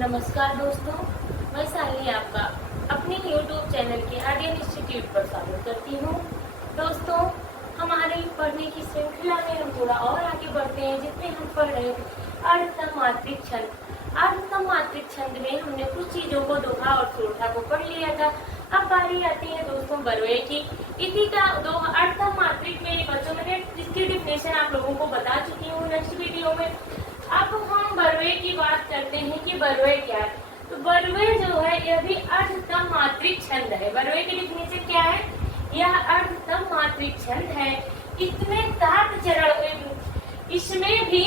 नमस्कार दोस्तों, मैं साली आपका अपने YouTube चैनल के आर्यन इंस्टीट्यूट पर स्वागत करती हूँ। दोस्तों, हमारी पढ़ने की श्रृंखला में हम थोड़ा और आगे बढ़ते हैं, जिसमें हम पढ़ रहे थे अर्धसमात्रिक छंद। अर्धसमात्रिक छंद में हमने कुछ चीजों को दोहा और सोरठा को पढ़ लिया था। अब बारी आती है दोस्तों बरवे की। इसी का दोहा अर्धसमात्रिक में बच्चों मैंने इसकी डिफिनेशन आप लोगों को बता चुकी हूँ नेक्स्ट वीडियो में। अब हम बरवे की बात करते हैं कि बरवे क्या है। तो बरवे जो है यह भी अर्धसमात्रिक छंद है। बरवे की डिफिनेशन क्या है? यह अर्धसमात्रिक छंद है। इसमें 7 चरण, इसमें भी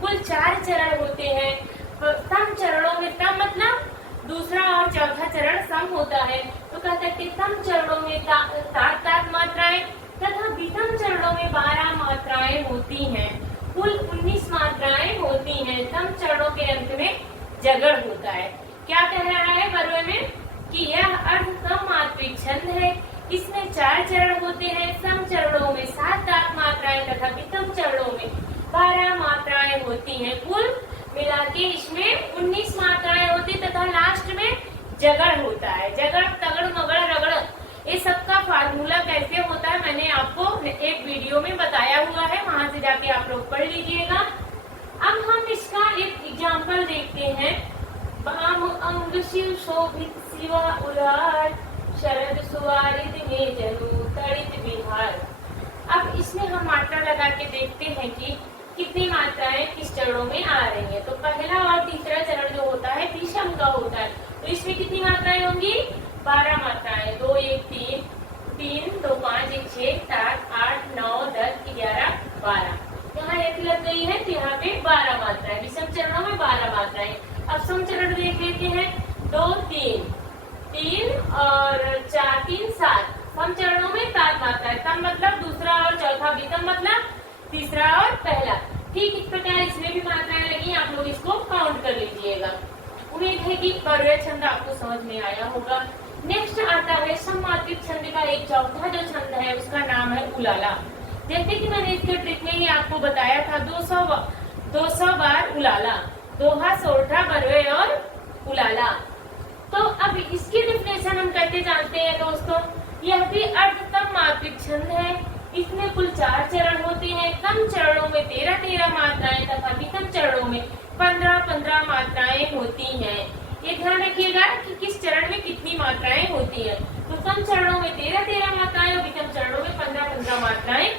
कुल 4 चरण होते हैं। सम चरणों में सम मतलब दूसरा और चौथा चरण सम होता है, तो कह सकते सम चरणों में 7 मात्राएं तथा विषम चरणों में 12 मात्राएं होती हैं। कुल 19 मात्राएं होती हैं। सम चरणों के अंत में जगड़ होता है। क्या कह रहा है बरवे में कि यह अर्धसमात्रिक छंद है। इसमें 4 चरण होते हैं। सम चरणों में 7 मात्राएं तथा विषम चरणों में 12 मात्राएं होती हैं। कुल मिला के इसमें 19 मात्राएं होती तथा लास्ट में जगड़ होता है। जगड़, तगड़, मगड़, रगड़, ये सबका फार्मूला कैसे होता है मैंने आपको एक वीडियो में बताया हुआ है, वहां से जाके आप लोग पढ़ लीजिएगा। अब हम इसका एक एग्जाम्पल देखते हैं। बाम अंग शिव शोभित शिवा उलार, शरद सुवारित में जनु तड़ित बिहार। अब इसमें हम मात्रा लगा के देखते हैं कि कितनी मात्राएं किस चरणों में आ रही हैं। तो पहला और तीसरा चरण जो होता है विषम का होता है, तो इसमें कितनी मात्राएं होंगी? 12 मात्राएं। 2 1 3, 3 2 5 1 6 7 8 9 10 11 12। यहाँ 1 लग गई है तो यहाँ पे 12 मात्राएं। विषम चरणों में 12 मात्राएं। अब सम चरण देख लेते हैं। 2 3 3 और 4 3 7। सम चरणों में 7 मात्राएं। सम मतलब दूसरा और चौथा, विषम मतलब तीसरा और पहला। ठीक इस प्रकार इसमें भी मात्राएं लगी, आप लोग इसको काउंट कर लीजिएगा। उम्मीद है कि बरवे छंद आपको समझ में आया होगा। नेक्स्ट आता है सममात्रिक छंद का एक चौथा जो छंद है, उसका नाम है उलाला। जैसे कि मैंने इसके ट्रिक में ही आपको बताया था, 200 बार उलाला, दोहा, सोरठा, बरवे और उलाला। तो अब इसकी डिफिनेशन हम कैसे जानते हैं दोस्तों? यह भी अर्धसमात्रिक छंद है। इसमें कुल 4 चरण होते हैं। सम चरणों में 13 मात्राएं तथा विषम चरणों में 15 मात्राएं होती हैं। ये ध्यान रखिएगा कि किस चरण में कितनी मात्राएं होती हैं। तो सम चरणों में 13 मात्राएं और विषम चरणों में 15 मात्राएं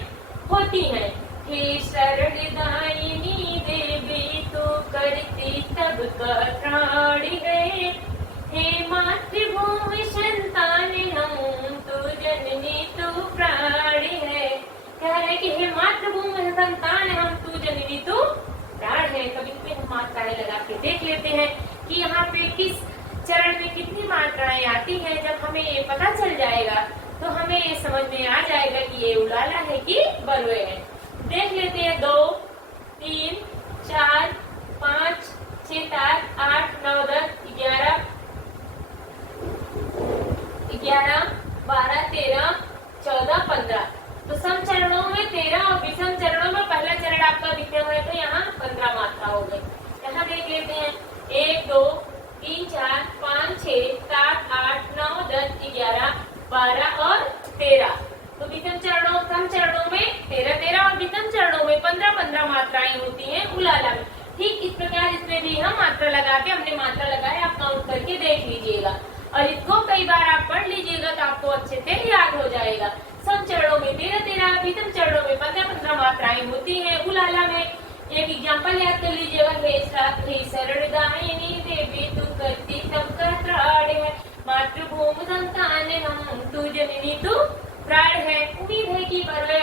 होती हैं। हे शरणदायिनी देवी तू करती सबका प्राण है, हे मातृभूमि संतान हम तू जननी तू प्राण है। कह रहे कि हे मातृभूमि संतान हम तू जननी तू प्राण है। कभी कभी हम मात्राएं लगा के देख लेते हैं कि यहाँ पे किस चरण में कितनी मात्राएं आती हैं। जब हमें ये पता चल जाएगा तो हमें ये समझ में आ जाएगा कि ये उलाला है कि बरवे है। देख लेते हैं। 2 3 4 5 6 7 8 9 10 11 12 13 14 15। तो सम चरणों में 13 और विषम चरणों में पहला चरण आपका विषम है, तो यहाँ 15 मात्रा हो गई। यहाँ देख लेते हैं। 1 2 3 4 5 6 7 8 9 10 11 12 और 13। तो विषम चरणों, सम चरणों में 13 और विषम चरणों में 15 मात्राएं होती हैं उलाला में। ठीक इस प्रकार इसमें भी हम मात्रा लगा के, हमने मात्रा लगाए, आप काउंट करके देख लीजिएगा और इसको कई बार आप पढ़ लीजिएगा तो आपको अच्छे से याद हो जाएगा। सम चरणों में 13, विषम चरणों में 15 मात्राएं होती हैं उलाला में। एक एग्जाम्पल याद कर लीजिएगा। हे शरणदायिनी देवी तू करती सबका प्राण है, मातृभूमि संतान हम तू जननी तू प्राण है। उम्मीद है कि बरवे